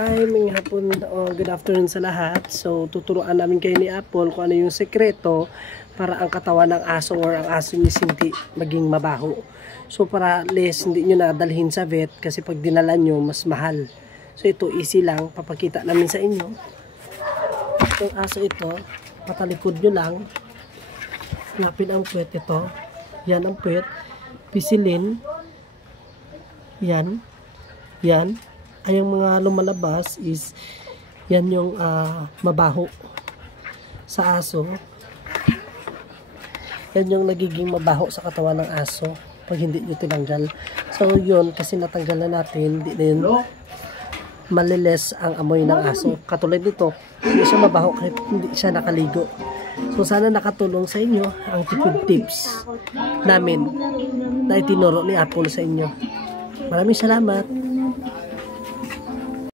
Ay, may hapon, good afternoon sa lahat. So, tuturuan namin kayo ni Apple kung ano yung sekreto para ang katawan ng aso or ang aso niyo hindi maging mabaho. So, para less hindi nyo nadalhin sa vet kasi pag dinala nyo, mas mahal. So, ito easy lang. Papakita namin sa inyo. Itong aso ito, patalikod nyo lang. Hanapin ang puwet ito. Yan ang puwet. Pisilin. Yan. Yan. Ay, yung mga lumalabas is yan yung mabaho sa aso. Yan yung nagiging mabaho sa katawan ng aso pag hindi nyo tinanggal. So yun, kasi natanggal na natin, hindi na yun maliles ang amoy ng aso. Katulad nito, hindi siya mabaho kahit hindi siya nakaligo. So sana nakatulong sa inyo ang tipid tips namin na itinuro ni Apple sa inyo. Maraming salamat.